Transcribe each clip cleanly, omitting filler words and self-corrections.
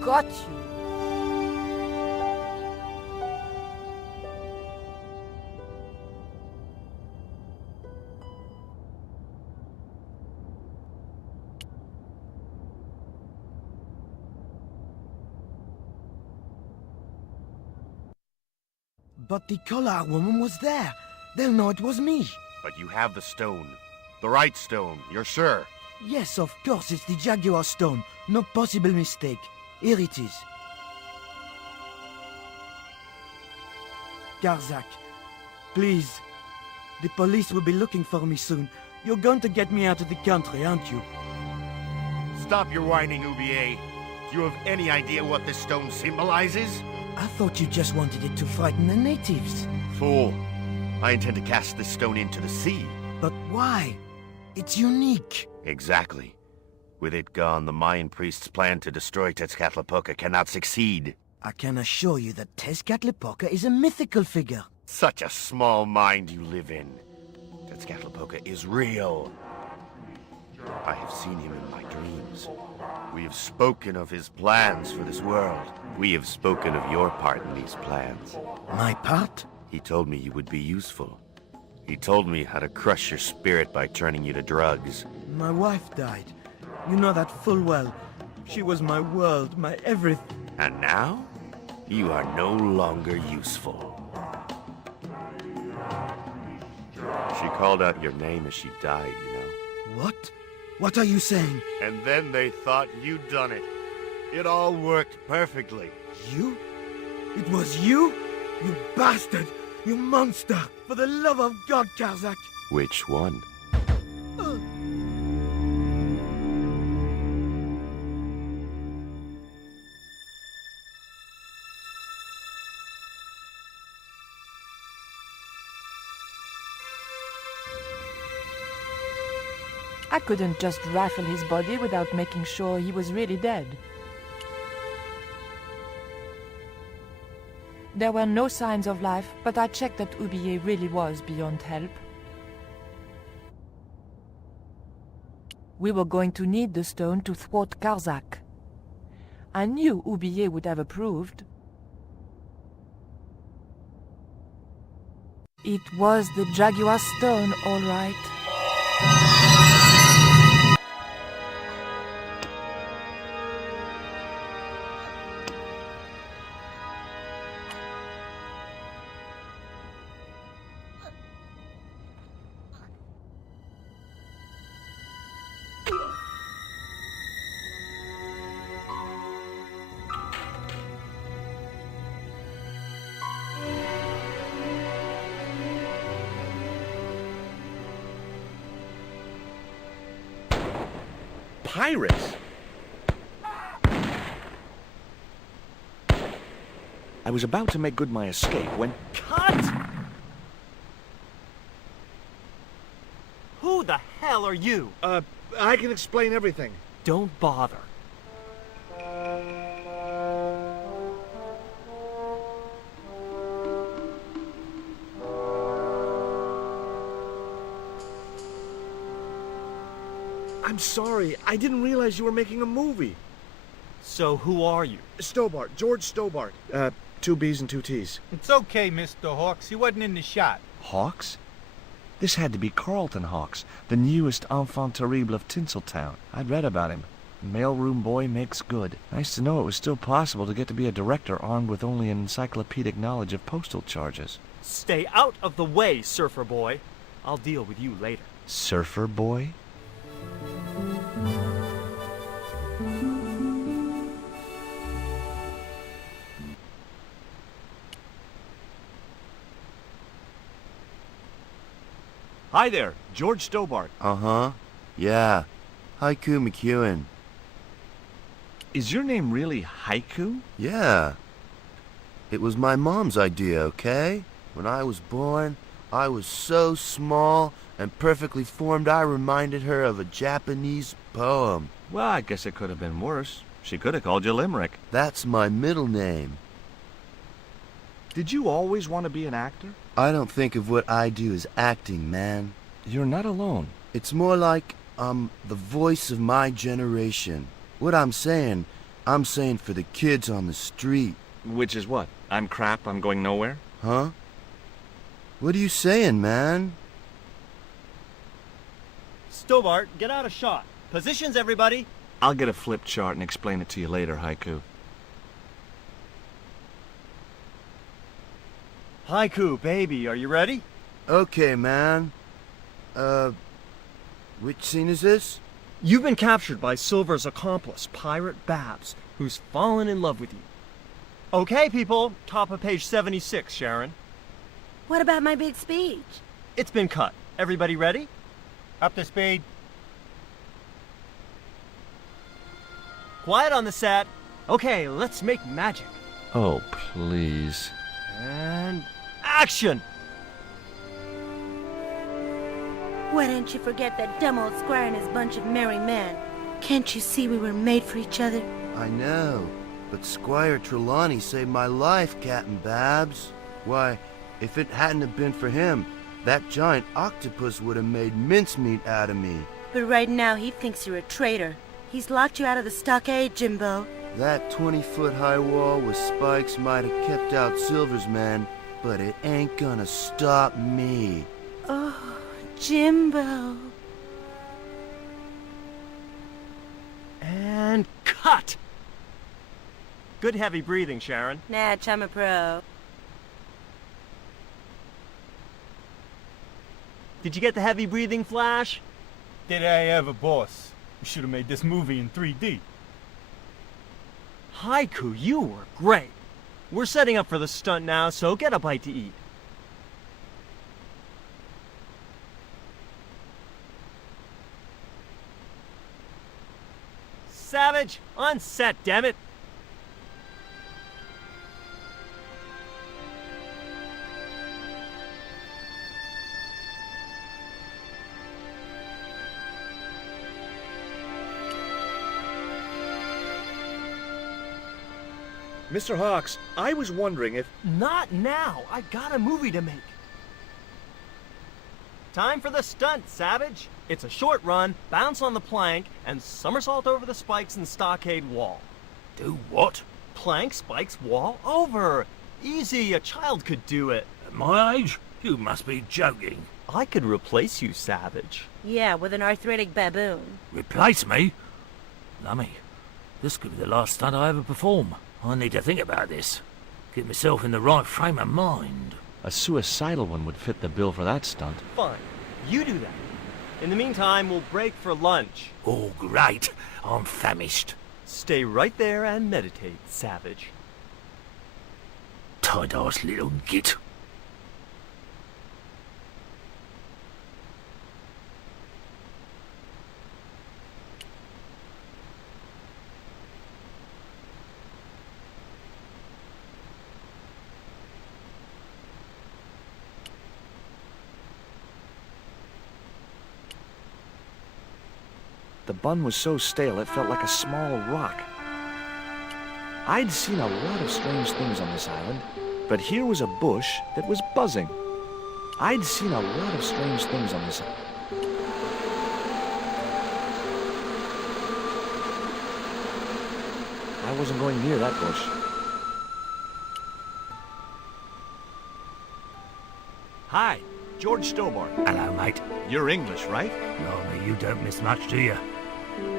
got you. But the collar woman was there. They'll know it was me. But you have the stone. The right stone, you're sure? Yes, of course, it's the Jaguar stone. No possible mistake. Here it is. Karzak, please. The police will be looking for me soon. You're going to get me out of the country, aren't you? Stop your whining, Ubier. Do you have any idea what this stone symbolizes? I thought you just wanted it to frighten the natives. Fool. I intend to cast this stone into the sea. But why? It's unique. Exactly. With it gone, the Mayan priest's plan to destroy Tezcatlipoca cannot succeed. I can assure you that Tezcatlipoca is a mythical figure. Such a small mind you live in. Tezcatlipoca is real. I have seen him in my dreams. We have spoken of his plans for this world. We have spoken of your part in these plans. My part? He told me you would be useful. He told me how to crush your spirit by turning you to drugs. My wife died. You know that full well. She was my world, my everything. And now, you are no longer useful. She called out your name as she died, you know. What? What are you saying? And then they thought you'd done it. It all worked perfectly. You? It was you? You bastard! You monster! For the love of God, Karzak! Which one? I couldn't just rifle his body without making sure he was really dead. There were no signs of life, but I checked that Ubier really was beyond help. We were going to need the stone to thwart Karzak. I knew Ubier would have approved. It was the Jaguar stone, all right. Pirates? I was about to make good my escape when... Cut! Who the hell are you? I can explain everything. Don't bother. I'm sorry. I didn't realize you were making a movie. So who are you? Stobart. George Stobart. 2 B's and 2 T's. It's okay, Mr. Hawks. He wasn't in the shot. Hawks? This had to be Carlton Hawks, the newest enfant terrible of Tinseltown. I'd read about him. Mailroom boy makes good. Nice to know it was still possible to get to be a director armed with only an encyclopedic knowledge of postal charges. Stay out of the way, surfer boy. I'll deal with you later. Surfer boy? Hi there, George Stobart. Uh-huh. Yeah. Haiku McEwen. Is your name really Haiku? Yeah. It was my mom's idea, okay? When I was born, I was so small and perfectly formed I reminded her of a Japanese poem. Well, I guess it could have been worse. She could have called you Limerick. That's my middle name. Did you always want to be an actor? I don't think of what I do as acting, man. You're not alone. It's more like I'm the voice of my generation. What I'm saying, I'm saying for the kids on the street. Which is what? I'm crap, I'm going nowhere? Huh? What are you saying, man? Stobart, get out of shot. Positions, everybody. I'll get a flip chart and explain it to you later, Haiku. Haiku, baby, are you ready? Okay, man. Which scene is this? You've been captured by Silver's accomplice, Pirate Babs, who's fallen in love with you. Okay, people, top of page 76, Sharon. What about my big speech? It's been cut. Everybody ready? Up to speed. Quiet on the set. Okay, let's make magic. Oh, please. And action! Why don't you forget that dumb old squire and his bunch of merry men? Can't you see we were made for each other? I know, but Squire Trelawney saved my life, Captain Babs. Why, if it hadn't have been for him, that giant octopus would have made mincemeat out of me. But right now he thinks you're a traitor. He's locked you out of the stockade, Jimbo. That 20-foot high wall with spikes might have kept out Silver's men, but it ain't gonna stop me. Oh, Jimbo. And cut! Good heavy breathing, Sharon. Natch, I'm a pro. Did you get the heavy breathing, Flash? Did I ever, boss? We should have made this movie in 3D. Haiku, you were great. We're setting up for the stunt now, so get a bite to eat. Savage, on set, damn it! Mr. Hawks, I was wondering if... Not now! I got a movie to make! Time for the stunt, Savage! It's a short run, bounce on the plank, and somersault over the spikes and stockade wall. Do what? Plank, spikes, wall, over! Easy, a child could do it. At my age? You must be joking. I could replace you, Savage. Yeah, with an arthritic baboon. Replace me? Lummy, this could be the last stunt I ever perform. I need to think about this. Get myself in the right frame of mind. A suicidal one would fit the bill for that stunt. Fine, you do that. In the meantime, we'll break for lunch. Oh, great. I'm famished. Stay right there and meditate, Savage. Tight-ass little git. The bun was so stale it felt like a small rock. I'd seen a lot of strange things on this island, but here was a bush that was buzzing. I'd seen a lot of strange things on this island. I wasn't going near that bush. Hi, George Stobart. Hello, mate. You're English, right? Blimey, you don't miss much, do you?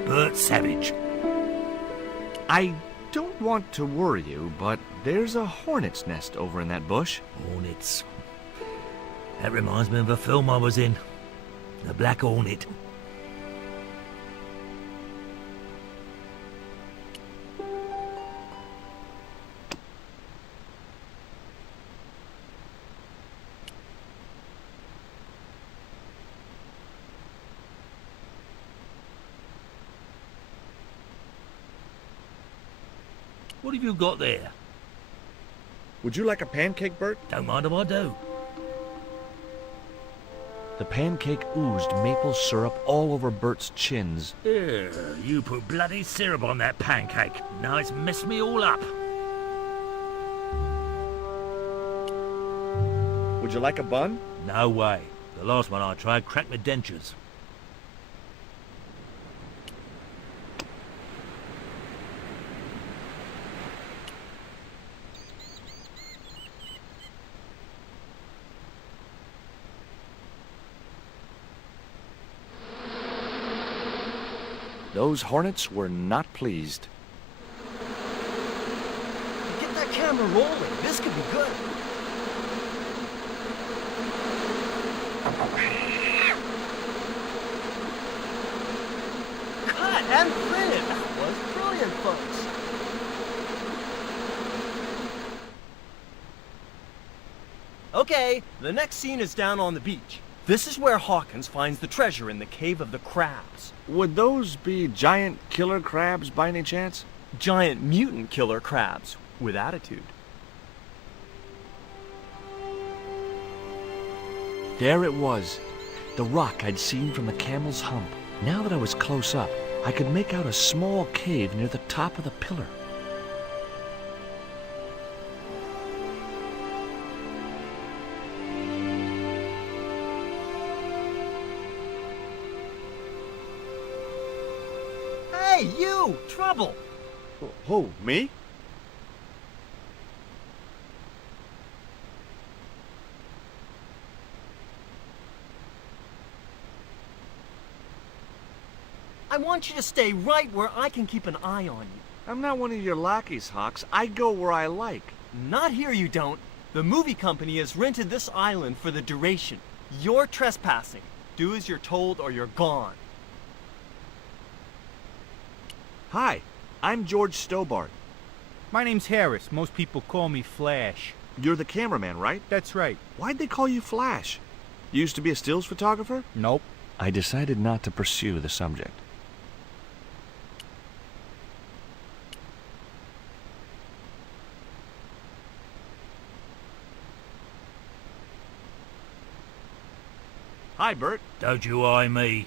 Bert Savage. I don't want to worry you, but there's a hornet's nest over in that bush. Hornets. That reminds me of a film I was in. The Black Hornet. What have you got there? Would you like a pancake, Bert? Don't mind if I do. The pancake oozed maple syrup all over Bert's chins. You put bloody syrup on that pancake. Now it's messed me all up. Would you like a bun? No way. The last one I tried cracked my dentures. Those hornets were not pleased. Get that camera rolling. This could be good. Cut and printed. That was brilliant, folks. Okay, the next scene is down on the beach. This is where Hawkins finds the treasure in the Cave of the Crabs. Would those be giant killer crabs by any chance? Giant mutant killer crabs with attitude. There it was, the rock I'd seen from the camel's hump. Now that I was close up, I could make out a small cave near the top of the pillar. Hey, you! Trouble! Who, me? I want you to stay right where I can keep an eye on you. I'm not one of your lackeys, Hawks. I go where I like. Not here, you don't. The movie company has rented this island for the duration. You're trespassing. Do as you're told or you're gone. Hi, I'm George Stobart. My name's Harris. Most people call me Flash. You're the cameraman, right? That's right. Why'd they call you Flash? You used to be a stills photographer? Nope. I decided not to pursue the subject. Hi, Bert. Don't you eye me.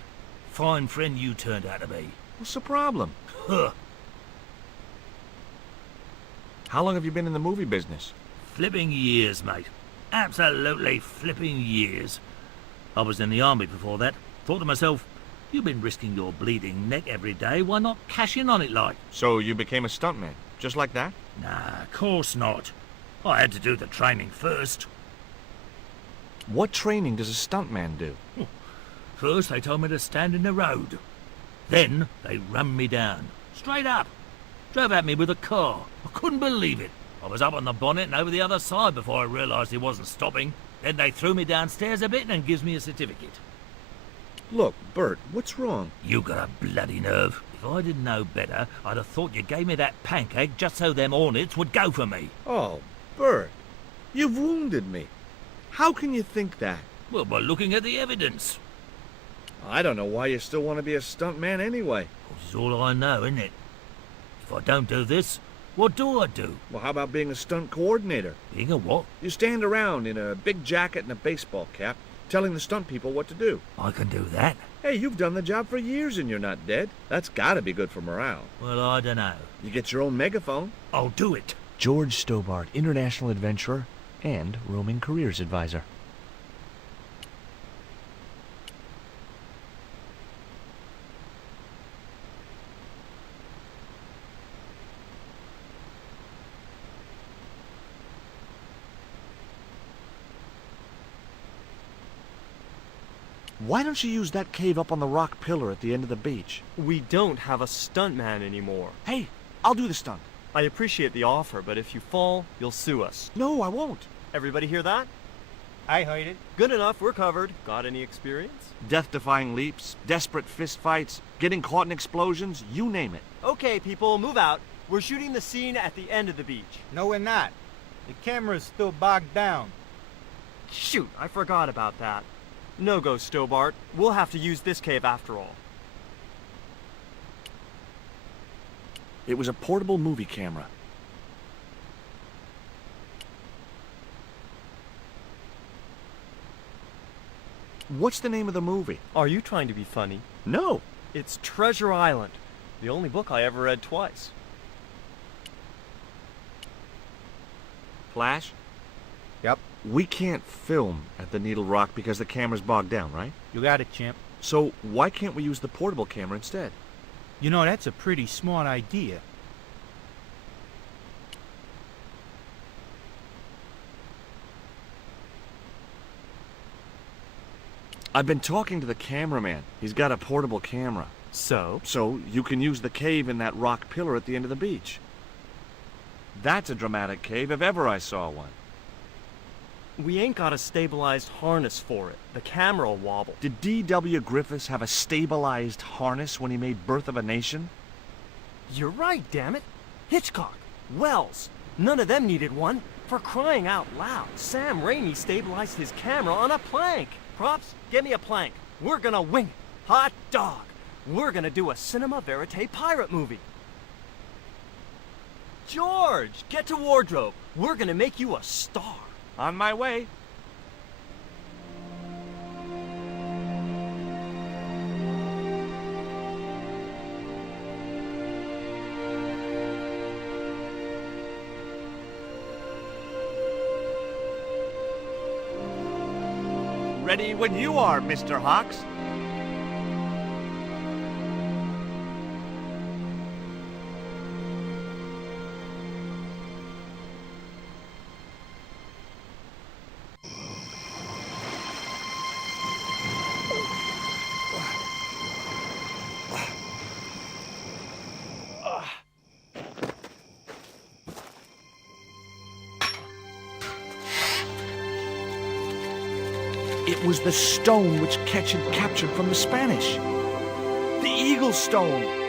Fine friend you turned out to be. What's the problem? Huh. How long have you been in the movie business? Flipping years, mate. Absolutely flipping years. I was in the army before that. Thought to myself, you've been risking your bleeding neck every day, why not cash in on it like? So you became a stuntman, just like that? Nah, of course not. I had to do the training first. What training does a stuntman do? First they told me to stand in the road. Then they rammed me down. Straight up. Drove at me with a car. I couldn't believe it. I was up on the bonnet and over the other side before I realised he wasn't stopping. Then they threw me downstairs a bit and gives me a certificate. Look, Bert, what's wrong? You got a bloody nerve. If I didn't know better, I'd have thought you gave me that pancake just so them hornets would go for me. Oh, Bert, you've wounded me. How can you think that? Well, by looking at the evidence. I don't know why you still want to be a stuntman anyway. This is all I know, isn't it? If I don't do this, what do I do? Well, how about being a stunt coordinator? Being a what? You stand around in a big jacket and a baseball cap, telling the stunt people what to do. I can do that. Hey, you've done the job for years and you're not dead. That's gotta be good for morale. Well, I don't know. You get your own megaphone. I'll do it. George Stobart, international adventurer and roaming careers advisor. Why don't you use that cave up on the rock pillar at the end of the beach? We don't have a stuntman anymore. Hey, I'll do the stunt. I appreciate the offer, but if you fall, you'll sue us. No, I won't. Everybody hear that? I heard it. Good enough, we're covered. Got any experience? Death-defying leaps, desperate fistfights, getting caught in explosions, you name it. Okay, people, move out. We're shooting the scene at the end of the beach. No, we're not. The camera's still bogged down. Shoot, I forgot about that. No go, Stobart. We'll have to use this cave after all. It was a portable movie camera. What's the name of the movie? Are you trying to be funny? No. It's Treasure Island, the only book I ever read twice. Flash? Yep. We can't film at the Needle Rock because the camera's bogged down, right? You got it, champ. So why can't we use the portable camera instead? You know, that's a pretty smart idea. I've been talking to the cameraman. He's got a portable camera. So? So you can use the cave in that rock pillar at the end of the beach. That's a dramatic cave if ever I saw one. We ain't got a stabilized harness for it. The camera'll wobble. Did D.W. Griffiths have a stabilized harness when he made Birth of a Nation? You're right, damn it. Hitchcock, Wells, none of them needed one. For crying out loud, Sam Raimi stabilized his camera on a plank. Props, get me a plank. We're gonna wing it. Hot dog. We're gonna do a cinema verite pirate movie. George, get to wardrobe. We're gonna make you a star. On my way. Ready when you are, Mr. Hawks. It was the stone which Ketch had captured from the Spanish. The Eagle Stone!